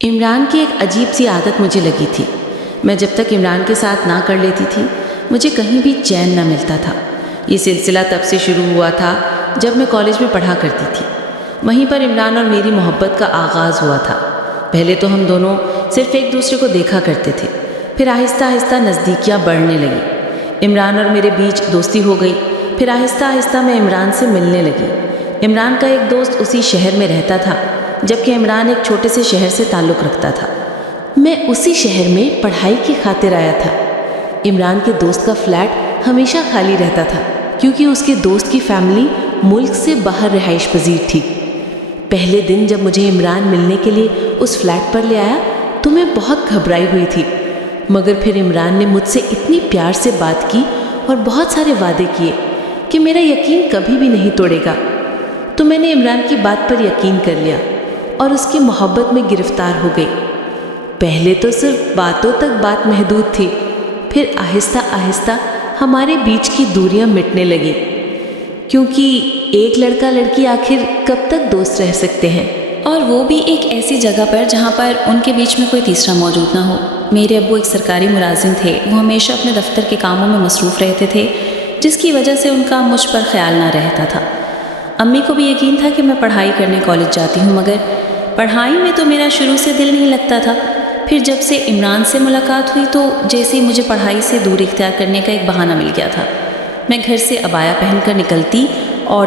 عمران کی ایک عجیب سی عادت مجھے لگی تھی۔ میں جب تک عمران کے ساتھ نہ کر لیتی تھی مجھے کہیں بھی چین نہ ملتا تھا۔ یہ سلسلہ تب سے شروع ہوا تھا جب میں کالج میں پڑھا کرتی تھی۔ وہیں پر عمران اور میری محبت کا آغاز ہوا تھا۔ پہلے تو ہم دونوں صرف ایک دوسرے کو دیکھا کرتے تھے، پھر آہستہ آہستہ نزدیکیاں بڑھنے لگیں۔ عمران اور میرے بیچ دوستی ہو گئی۔ پھر آہستہ آہستہ میں عمران سے ملنے لگی۔ عمران کا ایک دوست اسی شہر میں رہتا تھا، جبکہ عمران ایک چھوٹے سے شہر سے تعلق رکھتا تھا۔ میں اسی شہر میں پڑھائی کی خاطر آیا تھا۔ عمران کے دوست کا فلیٹ ہمیشہ خالی رہتا تھا کیونکہ اس کے دوست کی فیملی ملک سے باہر رہائش پذیر تھی۔ پہلے دن جب مجھے عمران ملنے کے لیے اس فلیٹ پر لے آیا تو میں بہت گھبرائی ہوئی تھی، مگر پھر عمران نے مجھ سے اتنی پیار سے بات کی اور بہت سارے وعدے کیے کہ میرا یقین کبھی بھی نہیں توڑے گا۔ تو میں نے عمران کی بات پر یقین کر لیا اور اس کی محبت میں گرفتار ہو گئی۔ پہلے تو صرف باتوں تک بات محدود تھی، پھر آہستہ آہستہ ہمارے بیچ کی دوریاں مٹنے لگیں، کیونکہ ایک لڑکا لڑکی آخر کب تک دوست رہ سکتے ہیں، اور وہ بھی ایک ایسی جگہ پر جہاں پر ان کے بیچ میں کوئی تیسرا موجود نہ ہو۔ میرے ابو ایک سرکاری ملازم تھے، وہ ہمیشہ اپنے دفتر کے کاموں میں مصروف رہتے تھے، جس کی وجہ سے ان کا مجھ پر خیال نہ رہتا تھا۔ امی کو بھی یقین تھا کہ میں پڑھائی کرنے کالج جاتی ہوں، مگر پڑھائی میں تو میرا شروع سے دل نہیں لگتا تھا۔ پھر جب سے عمران سے ملاقات ہوئی تو جیسے ہی مجھے پڑھائی سے دور اختیار کرنے کا ایک بہانہ مل گیا تھا۔ میں گھر سے عبایا پہن کر نکلتی اور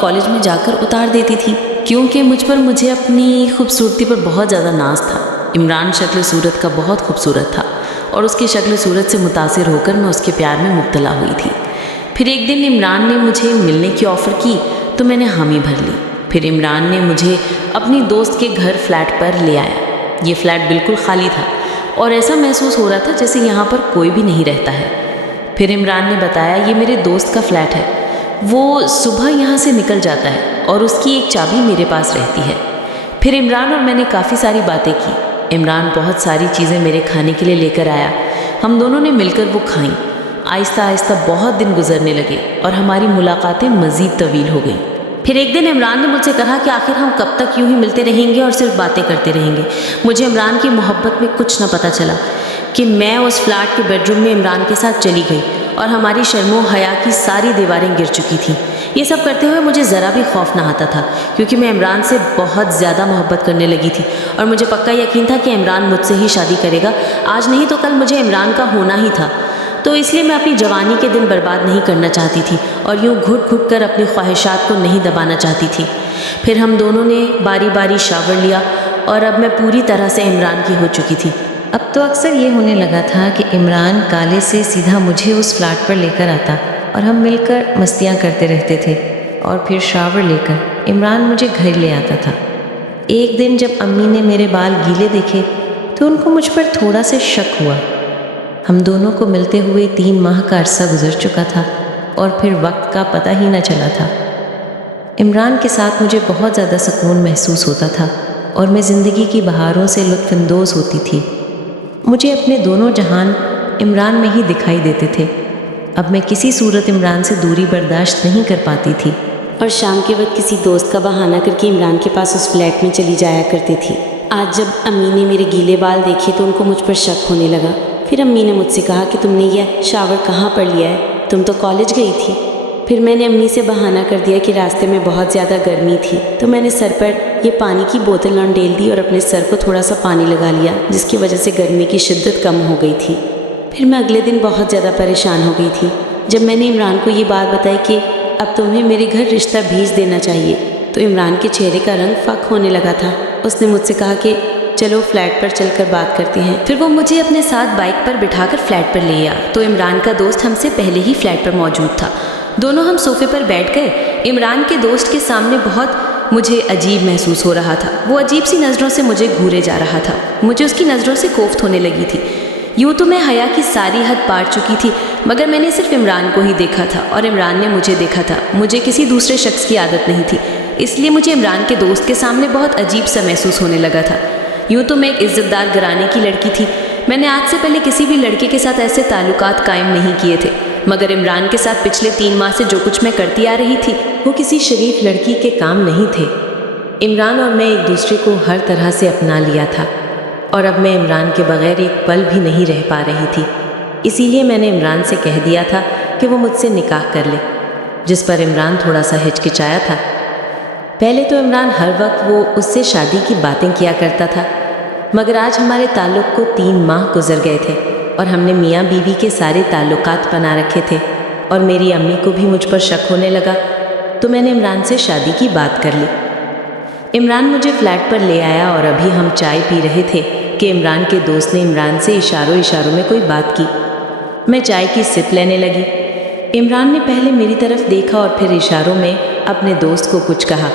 کالج میں جا کر اتار دیتی تھی، کیونکہ مجھے اپنی خوبصورتی پر بہت زیادہ ناز تھا۔ عمران شکل صورت کا بہت خوبصورت تھا اور اس کی شکل صورت سے متاثر ہو کر میں اس کے پیار میں مبتلا ہوئی تھی۔ پھر ایک دن عمران نے مجھے ملنے کی آفر کی تو میں نے حامی بھر لی۔ پھر عمران نے مجھے اپنی دوست کے گھر فلیٹ پر لے آیا۔ یہ فلیٹ بالکل خالی تھا اور ایسا محسوس ہو رہا تھا جیسے یہاں پر کوئی بھی نہیں رہتا ہے۔ پھر عمران نے بتایا یہ میرے دوست کا فلیٹ ہے، وہ صبح یہاں سے نکل جاتا ہے اور اس کی ایک چابی میرے پاس رہتی ہے۔ پھر عمران اور میں نے کافی ساری باتیں کی۔ عمران بہت ساری چیزیں میرے کھانے کے لیے لے کر آیا، ہم دونوں نے مل کر وہ کھائیں۔ آہستہ آہستہ بہت دن گزرنے لگے اور ہماری ملاقاتیں مزید طویل ہو گئیں۔ پھر ایک دن عمران نے مجھ سے کہا کہ آخر ہم کب تک یوں ہی ملتے رہیں گے اور صرف باتیں کرتے رہیں گے۔ مجھے عمران کی محبت میں کچھ نہ پتہ چلا کہ میں اس فلیٹ کے بیڈ روم میں عمران کے ساتھ چلی گئی اور ہماری شرم و حیا کی ساری دیواریں گر چکی تھیں۔ یہ سب کرتے ہوئے مجھے ذرا بھی خوف نہ آتا تھا، کیونکہ میں عمران سے بہت زیادہ محبت کرنے لگی تھی اور مجھے پکا یقین تھا کہ عمران مجھ سے ہی شادی کرے گا۔ آج نہیں تو کل مجھے عمران کا ہونا ہی تھا، تو اس لیے میں اپنی جوانی کے دن برباد نہیں کرنا چاہتی تھی اور یوں گھٹ گھٹ کر اپنی خواہشات کو نہیں دبانا چاہتی تھی۔ پھر ہم دونوں نے باری باری شاور لیا اور اب میں پوری طرح سے عمران کی ہو چکی تھی۔ اب تو اکثر یہ ہونے لگا تھا کہ عمران کالج سے سیدھا مجھے اس فلیٹ پر لے کر آتا اور ہم مل کر مستیاں کرتے رہتے تھے، اور پھر شاور لے کر عمران مجھے گھر لے آتا تھا۔ ایک دن جب امی نے میرے بال گیلے دیکھے تو ان کو مجھ پر تھوڑا سا شک ہوا۔ ہم دونوں کو ملتے ہوئے 3 ماہ کا عرصہ گزر چکا تھا اور پھر وقت کا پتہ ہی نہ چلا تھا۔ عمران کے ساتھ مجھے بہت زیادہ سکون محسوس ہوتا تھا اور میں زندگی کی بہاروں سے لطف اندوز ہوتی تھی۔ مجھے اپنے دونوں جہان عمران میں ہی دکھائی دیتے تھے۔ اب میں کسی صورت عمران سے دوری برداشت نہیں کر پاتی تھی اور شام کے وقت کسی دوست کا بہانہ کر کے عمران کے پاس اس فلیٹ میں چلی جایا کرتی تھی۔ آج جب امی نے میرے گیلے بال دیکھے تو ان کو مجھ پر شک ہونے لگا۔ پھر امی نے مجھ سے کہا کہ تم نے یہ شاور کہاں پر لیا ہے، تم تو کالج گئی تھی۔ پھر میں نے امی سے بہانہ کر دیا کہ راستے میں بہت زیادہ گرمی تھی، تو میں نے سر پر یہ پانی کی بوتل انڈیل دی اور اپنے سر کو تھوڑا سا پانی لگا لیا، جس کی وجہ سے گرمی کی شدت کم ہو گئی تھی۔ پھر میں اگلے دن بہت زیادہ پریشان ہو گئی تھی۔ جب میں نے عمران کو یہ بات بتائی کہ اب تمہیں میرے گھر رشتہ بھیج دینا چاہیے، تو عمران کے چہرے کا رنگ فاق ہونے لگا تھا۔ اس نے مجھ سے کہا کہ چلو فلیٹ پر چل کر بات کرتے ہیں۔ پھر وہ مجھے اپنے ساتھ بائک پر بٹھا کر فلیٹ پر لے آیا تو عمران کا دوست ہم سے پہلے ہی فلیٹ پر موجود تھا۔ دونوں ہم صوفے پر بیٹھ گئے۔ عمران کے دوست کے سامنے بہت مجھے عجیب محسوس ہو رہا تھا۔ وہ عجیب سی نظروں سے مجھے گھورے جا رہا تھا۔ مجھے اس کی نظروں سے کوفت ہونے لگی تھی۔ یوں تو میں حیا کی ساری حد پار چکی تھی، مگر میں نے صرف عمران کو ہی دیکھا تھا اور عمران نے مجھے دیکھا تھا۔ مجھے کسی دوسرے شخص کی عادت نہیں تھی، اس لیے مجھے عمران کے دوست کے سامنے بہت عجیب سا محسوس ہونے لگا تھا۔ یوں تو میں ایک عزت دار گھرانے کی لڑکی تھی، میں نے آج سے پہلے کسی بھی لڑکے کے ساتھ ایسے تعلقات قائم نہیں کیے تھے، مگر عمران کے ساتھ پچھلے 3 ماہ سے جو کچھ میں کرتی آ رہی تھی وہ کسی شریف لڑکی کے کام نہیں تھے۔ عمران اور میں ایک دوسرے کو ہر طرح سے اپنا لیا تھا۔ اور اب میں عمران کے بغیر ایک پل بھی نہیں رہ پا رہی تھی۔ اسی لیے میں نے عمران سے کہہ دیا تھا کہ وہ مجھ سے نکاح کر لے، جس پر عمران تھوڑا سا ہچکچایا تھا۔ پہلے تو عمران ہر وقت وہ اس سے شادی کی باتیں کیا کرتا تھا، مگر آج ہمارے تعلق کو 3 ماہ گزر گئے تھے اور ہم نے میاں بیوی کے سارے تعلقات بنا رکھے تھے، اور میری امی کو بھی مجھ پر شک ہونے لگا، تو میں نے عمران سے شادی کی بات کر لی۔ عمران مجھے فلیٹ پر لے آیا اور ابھی ہم چائے پی رہے تھے کہ عمران کے دوست نے عمران سے اشاروں میں کوئی بات کی۔ میں چائے کی سپ لینے لگی۔ عمران نے پہلے میری طرف دیکھا اور پھر اشاروں میں اپنے دوست کو کچھ کہا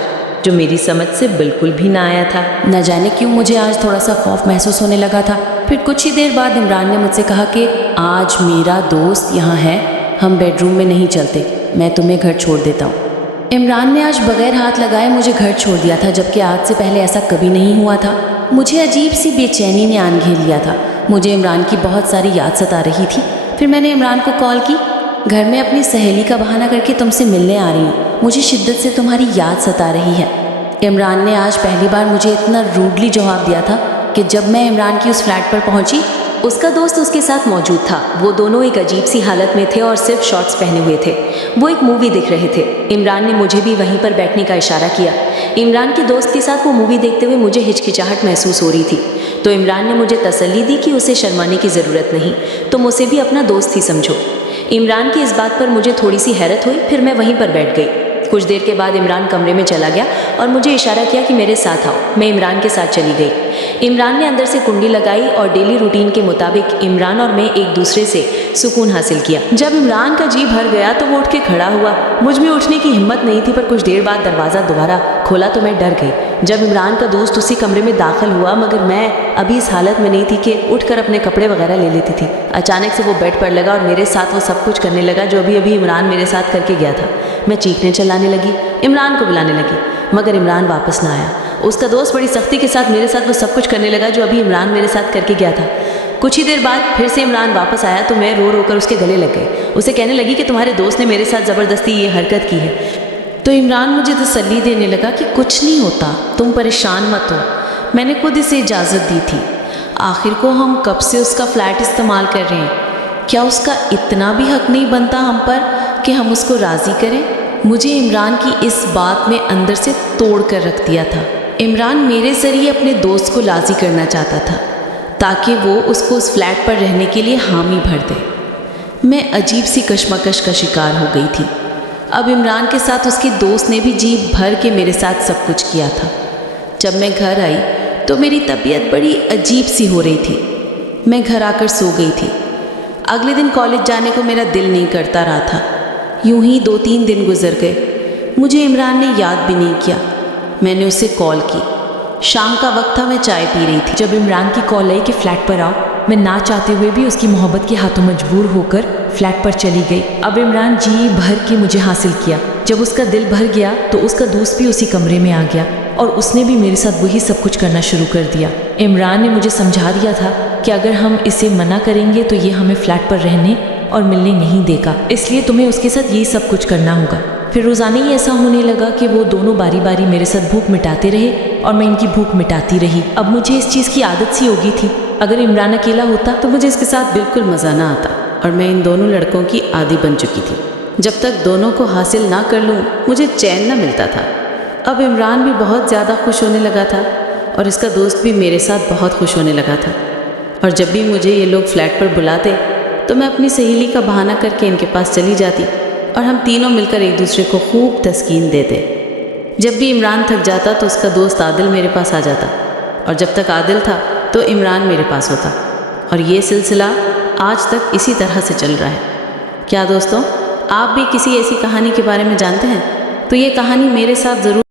جو میری سمجھ سے بالکل بھی نہ آیا تھا۔ نہ جانے کیوں مجھے آج تھوڑا سا خوف محسوس ہونے لگا تھا۔ پھر کچھ ہی دیر بعد عمران نے مجھ سے کہا کہ آج میرا دوست یہاں ہے، ہم بیڈ روم میں نہیں چلتے، میں تمہیں گھر چھوڑ دیتا ہوں۔ عمران نے آج بغیر ہاتھ لگائے مجھے گھر چھوڑ دیا تھا، جبکہ آج سے پہلے ایسا کبھی نہیں ہوا تھا۔ مجھے عجیب سی بے چینی نے آن گھیر لیا تھا۔ مجھے عمران کی بہت ساری یاد ستا رہی تھی۔ پھر میں نے عمران کو کال کی، گھر میں اپنی سہیلی کا بہانہ کر کے تم سے ملنے آ رہی ہوں، مجھے شدت سے تمہاری یاد ستا رہی ہے۔ عمران نے آج پہلی بار مجھے اتنا روڈلی جواب دیا تھا کہ جب میں عمران کی اس فلیٹ پر پہنچی، اس کا دوست اس کے ساتھ موجود تھا۔ وہ دونوں ایک عجیب سی حالت میں تھے اور صرف شارٹس پہنے ہوئے تھے۔ وہ ایک مووی دیکھ رہے تھے۔ عمران نے مجھے بھی وہیں پر بیٹھنے کا اشارہ کیا۔ عمران کے دوست کے ساتھ وہ مووی دیکھتے ہوئے مجھے ہچکچاہٹ محسوس ہو رہی تھی، تو عمران نے مجھے تسلی دی کہ اسے شرمانے کی ضرورت نہیں، تم اسے بھی اپنا دوست ہی سمجھو۔ عمران کی اس بات پر مجھے تھوڑی سی حیرت ہوئی، پھر میں وہیں پر بیٹھ گئی۔ کچھ دیر کے بعد عمران کمرے میں چلا گیا اور مجھے اشارہ کیا کہ میرے ساتھ آؤ۔ میں عمران کے ساتھ چلی گئی۔ عمران نے اندر سے کنڈی لگائی اور ڈیلی روٹین کے مطابق عمران اور میں ایک دوسرے سے سکون حاصل کیا۔ جب عمران کا جی بھر گیا تو وہ اٹھ کے کھڑا ہوا۔ مجھ میں اٹھنے کی ہمت نہیں تھی، پر کچھ دیر بعد دروازہ دوبارہ کھولا تو میں ڈر گئی۔ جب عمران کا دوست اسی کمرے میں داخل ہوا، مگر میں ابھی اس حالت میں نہیں تھی کہ اٹھ کر اپنے کپڑے وغیرہ لے لیتی تھی۔ اچانک سے وہ بیڈ پر لگا اور میرے ساتھ وہ سب کچھ کرنے لگا جو ابھی عمران میرے ساتھ کر کے گیا تھا۔ میں چیخنے چلانے لگی، عمران کو بلانے لگی، مگر عمران واپس نہ آیا۔ اس کا دوست بڑی سختی کے ساتھ میرے ساتھ وہ سب کچھ کرنے لگا جو ابھی عمران میرے ساتھ کر کے گیا تھا۔ کچھ ہی دیر بعد پھر سے عمران واپس آیا تو میں رو رو کر اس کے گلے لگ گئی۔ اسے کہنے لگی کہ تمہارے دوست نے میرے ساتھ زبردستی یہ حرکت کی ہے۔ تو عمران مجھے تسلی دینے لگا کہ کچھ نہیں ہوتا، تم پریشان مت ہو، میں نے خود اسے اجازت دی تھی۔ آخر کو ہم کب سے اس کا فلیٹ استعمال کر رہے ہیں، کیا اس کا اتنا بھی حق نہیں بنتا ہم پر کہ ہم اس کو راضی کریں؟ مجھے عمران کی اس بات میں اندر سے توڑ کر رکھ دیا تھا۔ عمران میرے ذریعے اپنے دوست کو راضی کرنا چاہتا تھا تاکہ وہ اس کو اس فلیٹ پر رہنے کے لیے حامی بھر دے۔ میں عجیب سی کشمکش کا شکار ہو گئی تھی۔ اب عمران کے ساتھ اس کے دوست نے بھی جی بھر کے میرے ساتھ سب کچھ کیا تھا۔ جب میں گھر آئی تو میری طبیعت بڑی عجیب سی ہو رہی تھی۔ میں گھر آ کر سو گئی تھی۔ اگلے دن کالج جانے کو میرا دل نہیں کرتا رہا تھا۔ یوں ہی 2-3 دن گزر گئے۔ مجھے عمران نے یاد بھی نہیں کیا۔ میں نے اسے کال کی۔ شام کا وقت تھا، میں چائے پی رہی تھی جب عمران کی کال آئی کہ فلیٹ پر آؤ۔ میں نہ چاہتے ہوئے بھی اس کی محبت کے ہاتھوں مجبور ہو کر فلیٹ پر چلی گئی۔ اب عمران جی بھر کے مجھے حاصل کیا۔ جب اس کا دل بھر گیا تو اس کا دوست بھی اسی کمرے میں آ گیا اور اس نے بھی میرے ساتھ وہی سب کچھ کرنا شروع کر دیا۔ عمران نے مجھے سمجھا دیا تھا کہ اگر ہم اسے منع کریں گے تو یہ ہمیں فلیٹ پر رہنے اور ملنے نہیں دے گا، اس لیے تمہیں اس کے ساتھ یہی سب کچھ کرنا ہوگا۔ پھر روزانہ ہی ایسا ہونے لگا کہ وہ دونوں باری باری میرے ساتھ بھوک مٹاتے رہے اور میں ان کی بھوک مٹاتی رہی۔ اب مجھے اس چیز کی عادت سی ہو گئی تھی، اگر عمران اکیلا ہوتا تو مجھے اس کے ساتھ بالکل مزہ نہ آتا اور میں ان دونوں لڑکوں کی عادی بن چکی تھی۔ جب تک دونوں کو حاصل نہ کر لوں مجھے چین نہ ملتا تھا۔ اب عمران بھی بہت زیادہ خوش ہونے لگا تھا اور اس کا دوست بھی میرے ساتھ بہت خوش ہونے لگا تھا، اور جب بھی مجھے یہ لوگ فلیٹ پر بلاتے تو میں اپنی سہیلی کا بہانہ کر کے ان کے پاس چلی جاتی اور ہم تینوں مل کر ایک دوسرے کو خوب تسکین دیتے۔ جب بھی عمران تھک جاتا تو اس کا دوست عادل میرے پاس آ جاتا، اور جب تک عادل تھا تو عمران میرے پاس ہوتا، اور یہ سلسلہ آج تک اسی طرح سے چل رہا ہے۔ کیا دوستوں، آپ بھی کسی ایسی کہانی کے بارے میں جانتے ہیں؟ تو یہ کہانی میرے ساتھ ضرور